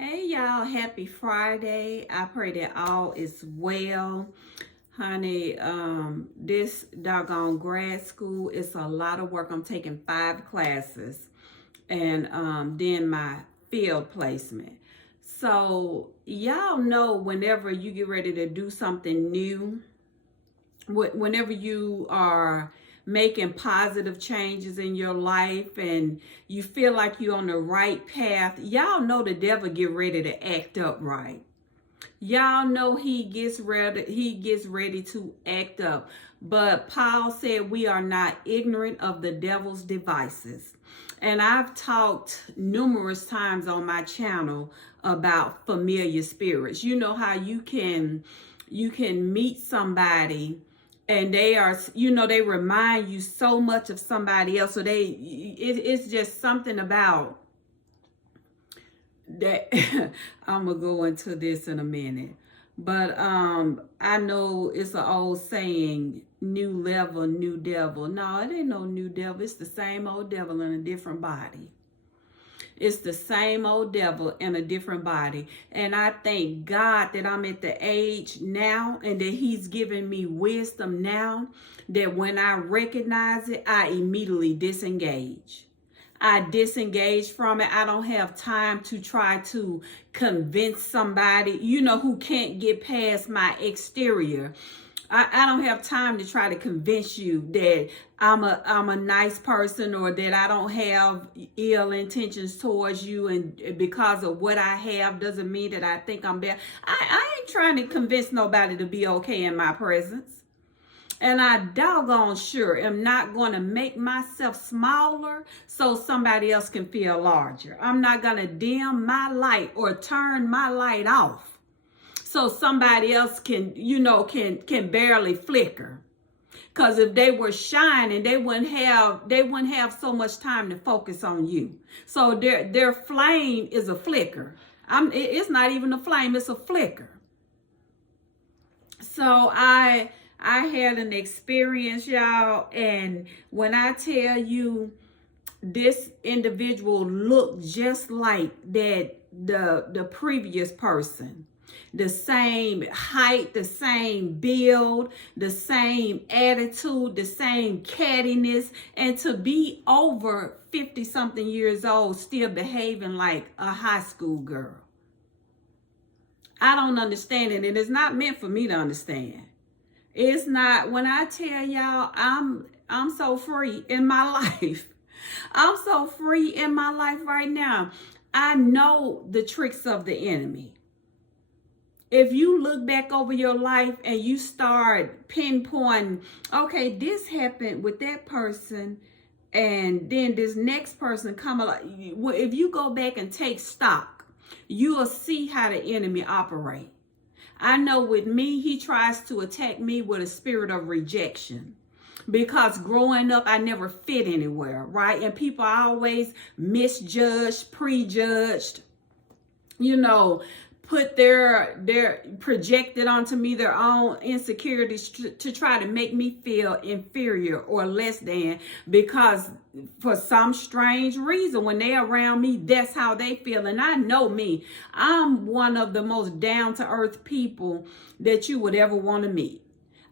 Hey y'all, happy Friday. I pray that all is well. Honey, this doggone grad school, it's a lot of work. I'm taking 5 classes and then my field placement. So y'all know whenever you get ready to do something new, whenever you are making positive changes in your life and you feel like you're on the right path, y'all know the devil get ready to act up, right? Y'all know he gets ready to act up. But Paul said we are not ignorant of the devil's devices. And I've talked numerous times on my channel about familiar spirits. You know how you can meet somebody and they are, they remind you so much of somebody else. So it's just something about that. I'm gonna go into this in a minute, but I know it's an old saying, new level, new devil. No, it ain't no new devil. It's the same old devil in a different body. It's the same old devil in a different body. And I thank God that I'm at the age now and that he's given me wisdom now that when I recognize it, I immediately disengage. I disengage from it. I don't have time to try to convince somebody, who can't get past my exterior. I don't have time to try to convince you that I'm a nice person or that I don't have ill intentions towards you, and because of what I have doesn't mean that I think I'm bad. I ain't trying to convince nobody to be okay in my presence. And I doggone sure am not going to make myself smaller so somebody else can feel larger. I'm not going to dim my light or turn my light off so somebody else can barely flicker. Because if they were shining, they wouldn't have so much time to focus on you. So their flame is a flicker. It's not even a flame, it's a flicker. So I had an experience, y'all, and when I tell you this individual looked just like the previous person, the same height, the same build, the same attitude, the same cattiness, and to be over 50 something years old still behaving like a high school girl. I don't understand it, and it's not meant for me to understand. It's not. When I tell y'all I'm so free in my life. I'm so free in my life right now. I know the tricks of the enemy. If you look back over your life and you start pinpointing, okay, this happened with that person, and then this next person come along. If you go back and take stock, you will see how the enemy operates. I know with me, he tries to attack me with a spirit of rejection. Because growing up, I never fit anywhere, right? And people always misjudged, prejudged, put their projected onto me their own insecurities to try to make me feel inferior or less than, because for some strange reason when they're around me, that's how they feel. And I know me, I'm one of the most down-to-earth people that you would ever want to meet.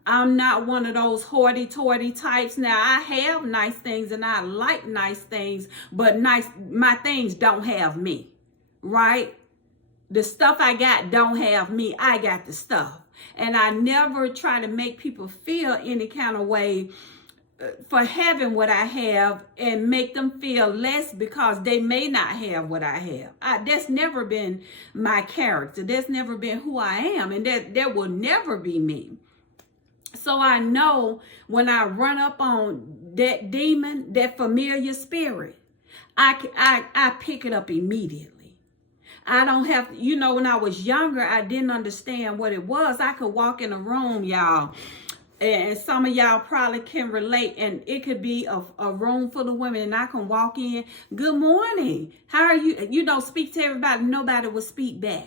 I'm not one of those hoity-toity types. Now, I have nice things and I like nice things, but my things don't have me, right? The stuff I got don't have me. I got the stuff. And I never try to make people feel any kind of way for having what I have and make them feel less because they may not have what I have. That's never been my character. That's never been who I am. And that will never be me. So I know when I run up on that demon, that familiar spirit, I pick it up immediately. I don't have, when I was younger, I didn't understand what it was. I could walk in a room, y'all, and some of y'all probably can relate, and it could be a room full of women, and I can walk in, good morning, how are you? Speak to everybody. Nobody would speak back.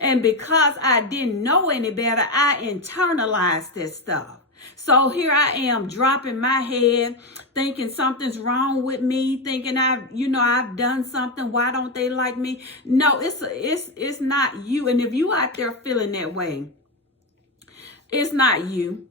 And because I didn't know any better, I internalized this stuff. So here I am dropping my head, thinking something's wrong with me, thinking I've done something. Why don't they like me? No, it's not you. And if you out there feeling that way, it's not you.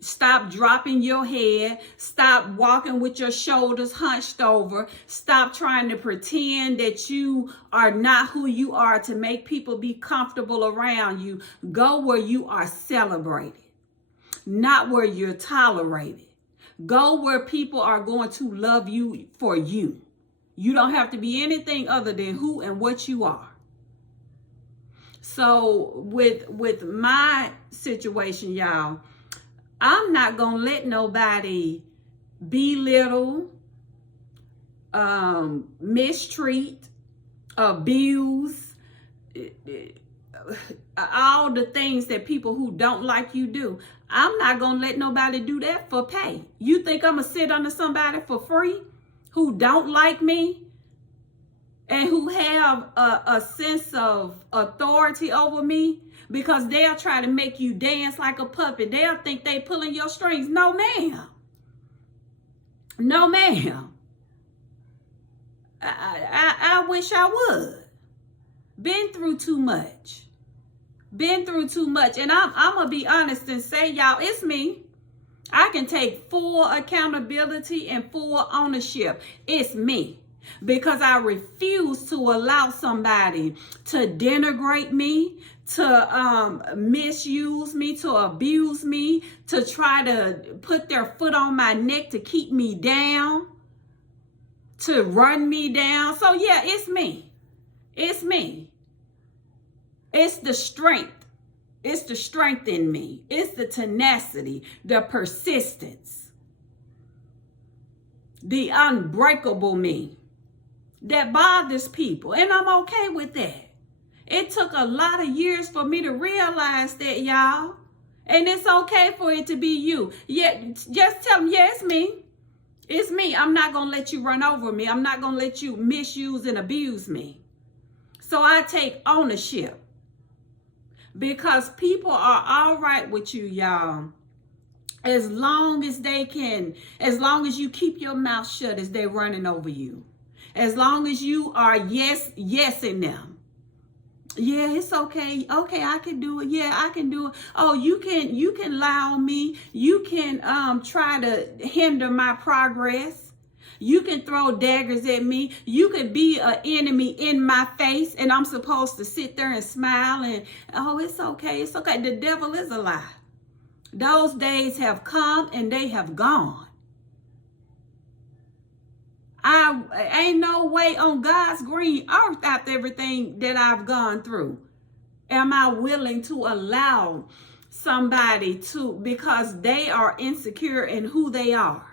Stop dropping your head. Stop walking with your shoulders hunched over. Stop trying to pretend that you are not who you are to make people be comfortable around you. Go where you are celebrated, not where you're tolerated. Go where people are going to love you for you. You don't have to be anything other than who and what you are. So with my situation, y'all, I'm not going to let nobody belittle, mistreat, abuse, all the things that people who don't like you do. I'm not going to let nobody do that for pay. You think I'm going to sit under somebody for free who don't like me and who have a sense of authority over me? Because they'll try to make you dance like a puppet. They'll think they pulling your strings. No, ma'am. No, ma'am. I wish I would. Been through too much. Been through too much. And I'm going to be honest and say, y'all, it's me. I can take full accountability and full ownership. It's me. Because I refuse to allow somebody to denigrate me, to misuse me, to abuse me, to try to put their foot on my neck to keep me down, to run me down. So yeah, it's me. It's me. It's the strength. It's the strength in me. It's the tenacity, the persistence, the unbreakable me that bothers people. And I'm okay with that. It took a lot of years for me to realize that, y'all. And it's okay for it to be you. Yeah, just tell them, yeah, it's me. It's me. I'm not going to let you run over me. I'm not going to let you misuse and abuse me. So I take ownership. Because people are all right with you, y'all. As long as they can, as long as you keep your mouth shut as they're running over you. As long as you are yesing them. Yeah, it's okay. Okay, I can do it. Yeah, I can do it. Oh, you can lie on me. You can try to hinder my progress. You can throw daggers at me. You could be an enemy in my face, and I'm supposed to sit there and smile and, oh, it's okay. It's okay. The devil is a lie. Those days have come and they have gone. I ain't no way on God's green earth after everything that I've gone through. Am I willing to allow somebody to, because they are insecure in who they are,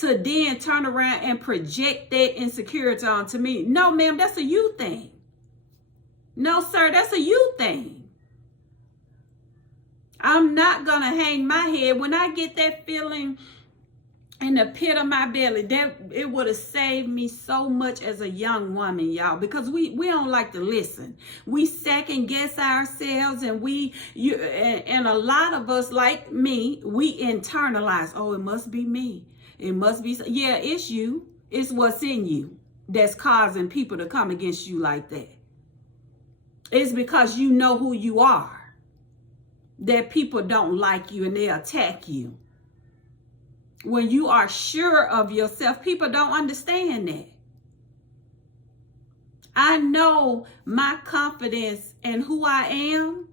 to then turn around and project that insecurity onto me? No, ma'am, that's a you thing. No, sir, that's a you thing. I'm not going to hang my head. When I get that feeling in the pit of my belly, that it would have saved me so much as a young woman, y'all, because we don't like to listen. We second guess ourselves, and and a lot of us, like me, we internalize, oh, it must be me. It must be. Yeah, it's you. It's what's in you that's causing people to come against you like that. It's because you know who you are that people don't like you and they attack you. When you are sure of yourself, people don't understand that. I know my confidence in who I am,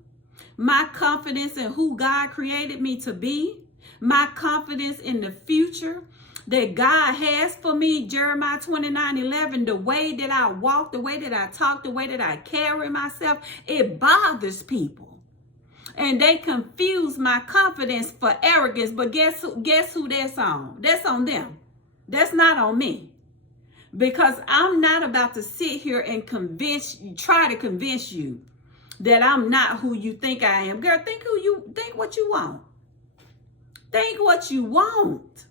my confidence in who God created me to be, my confidence in the future that God has for me. Jeremiah 29:11, the way that I walk, the way that I talk, the way that I carry myself, it bothers people. And they confuse my confidence for arrogance. But guess who that's on? That's on them. That's not on me. Because I'm not about to sit here and try to convince you that I'm not who you think I am. Girl, think what you want. Think what you want.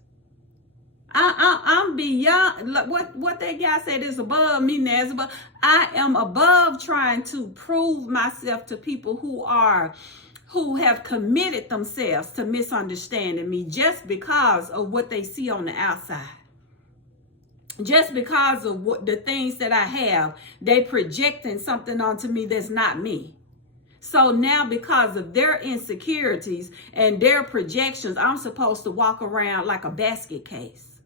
I'm beyond what that guy said is above me, Nazareth. I am above trying to prove myself to people who are who have committed themselves to misunderstanding me just because of what they see on the outside. Just because of what the things that I have, they projecting something onto me that's not me. So now because of their insecurities and their projections, I'm supposed to walk around like a basket case.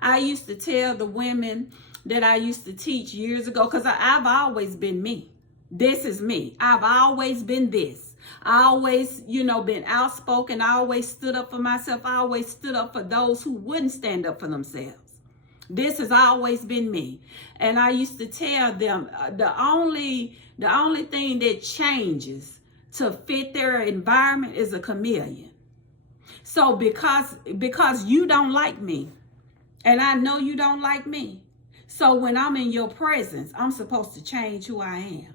I used to tell the women that I used to teach years ago, because I've always been me. This is me. I've always been this. I always, been outspoken. I always stood up for myself. I always stood up for those who wouldn't stand up for themselves. This has always been me. And I used to tell them the only thing that changes to fit their environment is a chameleon. So because you don't like me, and I know you don't like me, so when I'm in your presence, I'm supposed to change who I am.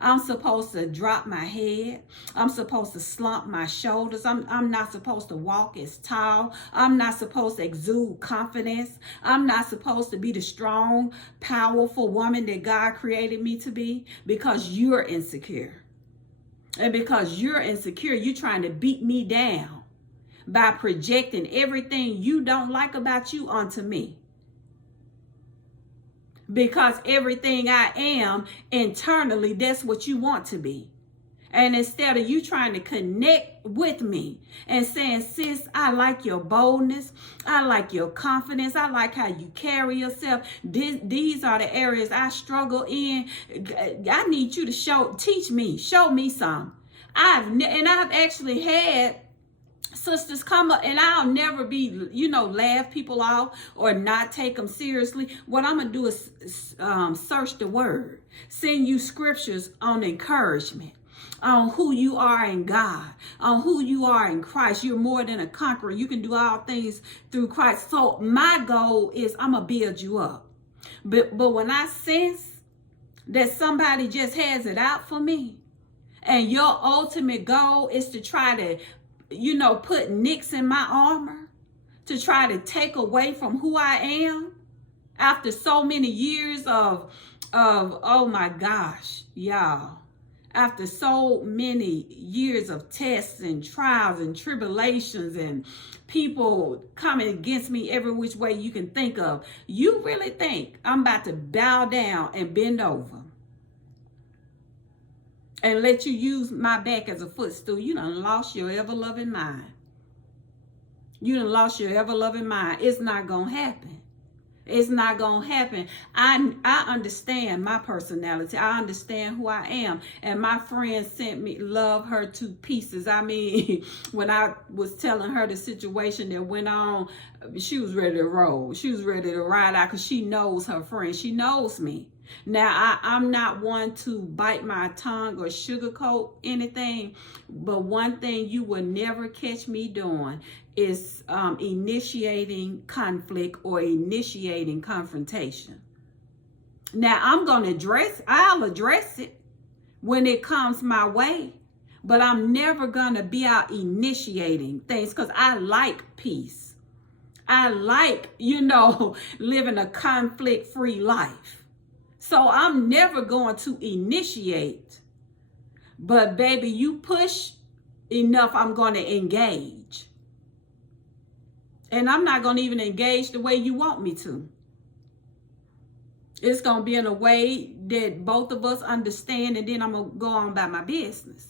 I'm supposed to drop my head. I'm supposed to slump my shoulders. I'm not supposed to walk as tall. I'm not supposed to exude confidence. I'm not supposed to be the strong, powerful woman that God created me to be, because you're insecure. And because you're insecure, you're trying to beat me down by projecting everything you don't like about you onto me. Because everything I am internally, that's what you want to be. And instead of you trying to connect with me and saying, sis, I like your boldness. I like your confidence. I like how you carry yourself. These are the areas I struggle in. I need you to teach me, show me some. I've actually had sisters come up, and I'll never be, laugh people off or not take them seriously. What I'm going to do is search the word, send you scriptures on encouragement, on who you are in God, on who you are in Christ. You're more than a conqueror. You can do all things through Christ. So my goal is I'm going to build you up. But when I sense that somebody just has it out for me, and your ultimate goal is to try to put nicks in my armor, to try to take away from who I am after so many years of oh my gosh, y'all, after so many years of tests and trials and tribulations and people coming against me every which way you can think of, you really think I'm about to bow down and bend over and let you use my back as a footstool? You done lost your ever-loving mind. You done lost your ever-loving mind. It's not going to happen. It's not going to happen. I understand my personality. I understand who I am. And my friend love her to pieces. I mean, when I was telling her the situation that went on, she was ready to roll. She was ready to ride out because she knows her friend. She knows me. Now, I'm not one to bite my tongue or sugarcoat anything, but one thing you will never catch me doing is initiating conflict or initiating confrontation. Now, I'll address it when it comes my way, but I'm never going to be out initiating things because I like peace. I like, living a conflict-free life. So I'm never going to initiate. But baby, you push enough, I'm going to engage. And I'm not going to even engage the way you want me to. It's going to be in a way that both of us understand, and then I'm going to go on about my business.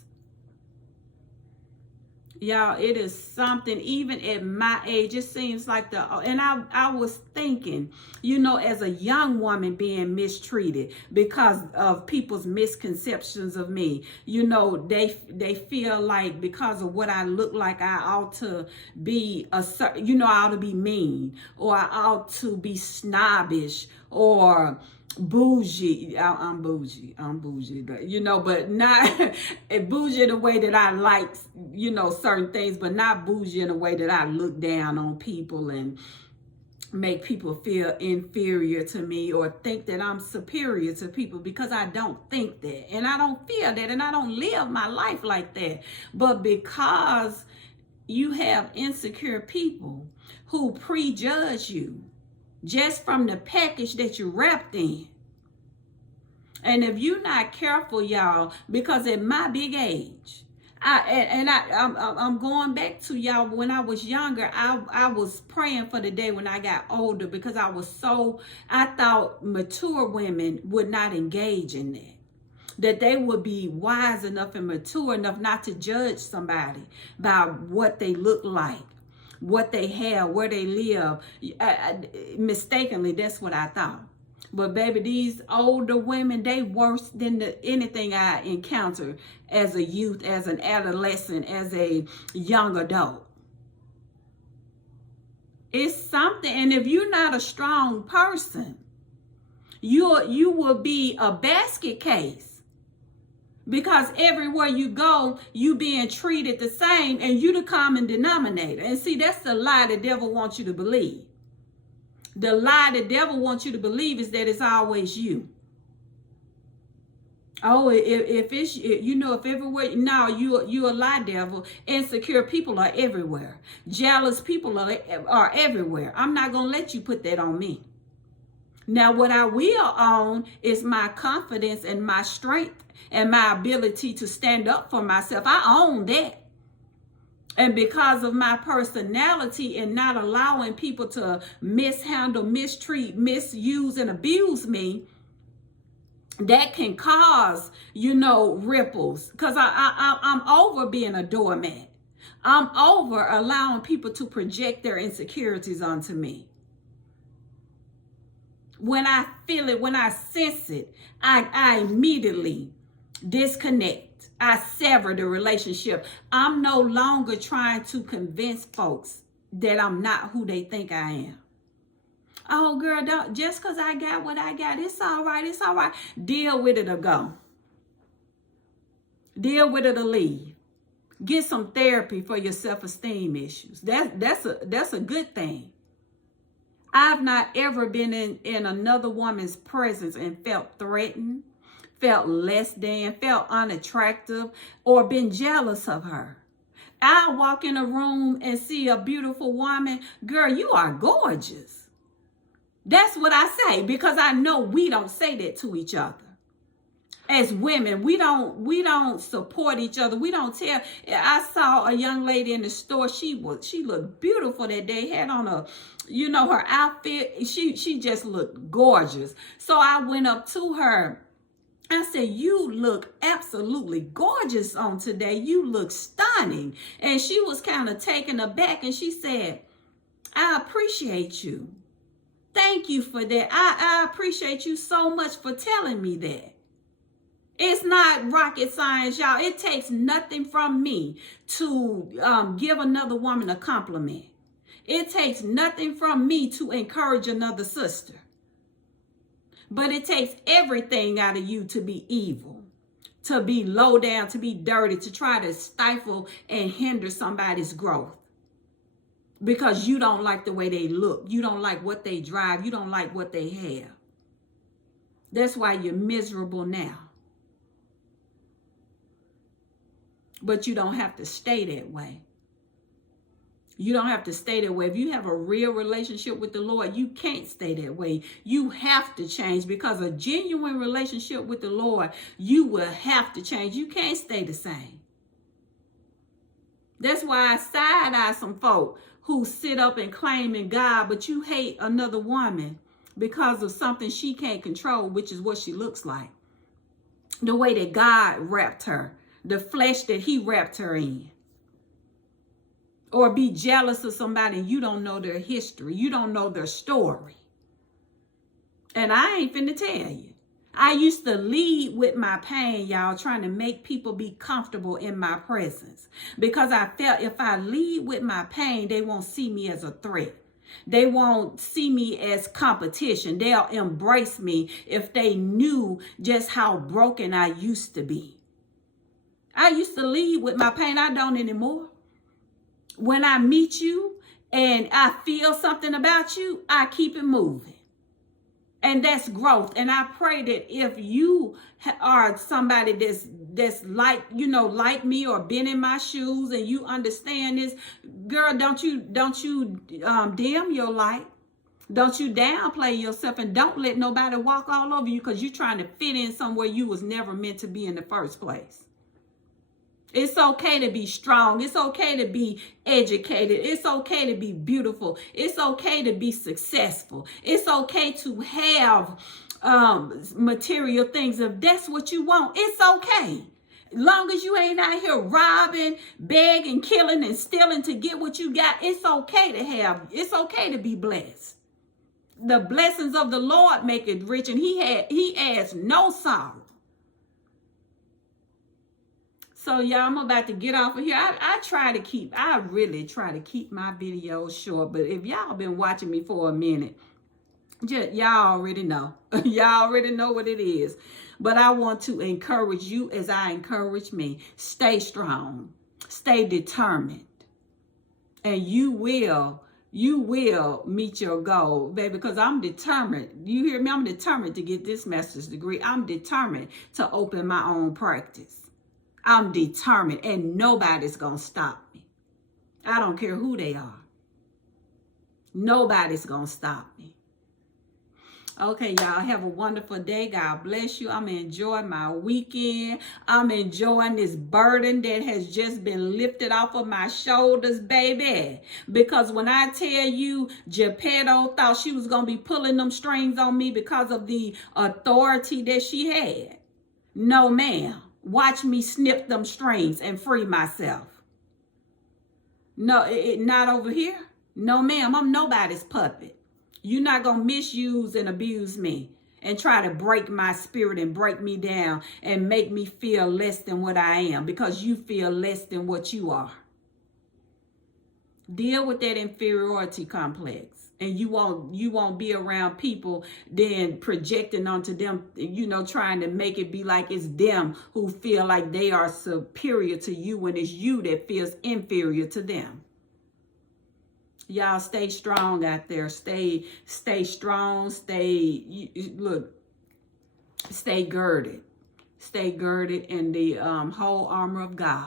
Y'all, it is something, even at my age, it seems like and I was thinking, as a young woman being mistreated because of people's misconceptions of me. They feel like because of what I look like, I ought to be I ought to be mean, or I ought to be snobbish, or bougie. I'm bougie, but not bougie in the way that I like, certain things, but not bougie in a way that I look down on people and make people feel inferior to me or think that I'm superior to people, because I don't think that, and I don't feel that, and I don't live my life like that. But because you have insecure people who prejudge you just from the package that you're wrapped in. And if you're not careful, y'all, because at my big age, I'm going back to y'all. When I was younger, I was praying for the day when I got older, because I thought mature women would not engage in that they would be wise enough and mature enough not to judge somebody by what they look like, what they have, where they live. Mistakenly, that's what I thought. But baby, these older women, they worse than anything I encountered as a youth, as an adolescent, as a young adult. It's something, and if you're not a strong person, you will be a basket case, because everywhere you go, you being treated the same, and you the common denominator. And see, that's the lie the devil wants you to believe. The lie the devil wants you to believe is that it's always you. Oh, if it's, you know, if everywhere, no, you a lie, devil. Insecure people are everywhere. Jealous people are everywhere. I'm not going to let you put that on me. Now, what I will own is my confidence and my strength and my ability to stand up for myself. I own that. And because of my personality and not allowing people to mishandle, mistreat, misuse, and abuse me, that can cause, you know, ripples. Because I'm over being a doormat. I'm over allowing people to project their insecurities onto me. When I feel it, when I sense it, I immediately disconnect. I sever the relationship. I'm no longer trying to convince folks that I'm not who they think I am. Oh, girl, don't, just because I got what I got, it's all right, it's all right. Deal with it or go. Deal with it or leave. Get some therapy for your self-esteem issues. That's a good thing. I've not ever been in another woman's presence and felt threatened, felt less than, felt unattractive, or been jealous of her. I walk in a room and see a beautiful woman. Girl, you are gorgeous. That's what I say, because I know we don't say that to each other. As women, we don't support each other. We don't tell. I saw a young lady in the store. She looked beautiful that day. Had on a, you know, her outfit. She just looked gorgeous. So I went up to her. I said, you look absolutely gorgeous on today. You look stunning. And she was kind of taken aback, and she said, I appreciate you. Thank you for that. I appreciate you so much for telling me that. It's not rocket science, y'all. It takes nothing from me to give another woman a compliment. It takes nothing from me to encourage another sister. But it takes everything out of you to be evil, to be low down, to be dirty, to try to stifle and hinder somebody's growth. Because you don't like the way they look. You don't like what they drive. You don't like what they have. That's why you're miserable now. But you don't have to stay that way. You don't have to stay that way. If you have a real relationship with the Lord, you can't stay that way. You have to change, because a genuine relationship with the Lord, you will have to change. You can't stay the same. That's why I side-eye some folk who sit up and claim in God, but you hate another woman because of something she can't control, which is what she looks like. The way that God wrapped her, the flesh that he wrapped her in. Or be jealous of somebody and you don't know their history. You don't know their story. And I ain't finna tell you. I used to lead with my pain, y'all, trying to make people be comfortable in my presence. Because I felt if I lead with my pain, they won't see me as a threat. They won't see me as competition. They'll embrace me if they knew just how broken I used to be. I used to lead with my pain. I don't anymore. When I meet you and I feel something about you, I keep it moving. And that's growth. And I pray that if you are somebody that's like, you know, like me or been in my shoes and you understand this, girl, don't you dim your light. Don't you downplay yourself, and don't let nobody walk all over you because you're trying to fit in somewhere you was never meant to be in the first place. It's okay to be strong. It's okay to be educated. It's okay to be beautiful. It's okay to be successful. It's okay to have material things. If that's what you want, it's okay. Long as you ain't out here robbing, begging, killing, and stealing to get what you got, it's okay to have. It's okay to be blessed. The blessings of the Lord make it rich, and he adds no sorrow. So y'all, I'm about to get off of here. I really try to keep my videos short. But if y'all been watching me for a minute, y'all already know. Y'all already know what it is. But I want to encourage you as I encourage me. Stay strong. Stay determined. And you will meet your goal, baby, because I'm determined. You hear me? I'm determined to get this master's degree. I'm determined to open my own practice. I'm determined, and nobody's going to stop me. I don't care who they are. Nobody's going to stop me. Okay, y'all, have a wonderful day. God bless you. I'm enjoying my weekend. I'm enjoying this burden that has just been lifted off of my shoulders, baby. Because when I tell you, Geppetto thought she was going to be pulling them strings on me because of the authority that she had. No, ma'am. Watch me snip them strings and free myself. No, not over here. No, ma'am, I'm nobody's puppet. You're not going to misuse and abuse me and try to break my spirit and break me down and make me feel less than what I am because you feel less than what you are. Deal with that inferiority complex. And you won't be around people then projecting onto them, trying to make it be like it's them who feel like they are superior to you when it's you that feels inferior to them. Y'all stay strong out there. Stay strong. Stay girded. Stay girded in the whole armor of God.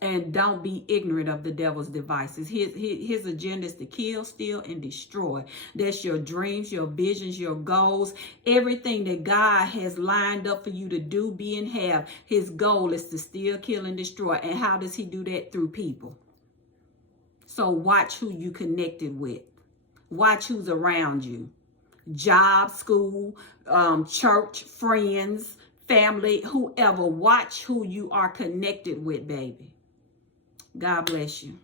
And don't be ignorant of the devil's devices. His agenda is to kill, steal, and destroy. That's your dreams, your visions, your goals. Everything that God has lined up for you to do, be, and have. His goal is to steal, kill, and destroy. And how does he do that? Through people. So watch who you connected with. Watch who's around you. Job, school, church, friends, family, whoever. Watch who you are connected with, baby. God bless you.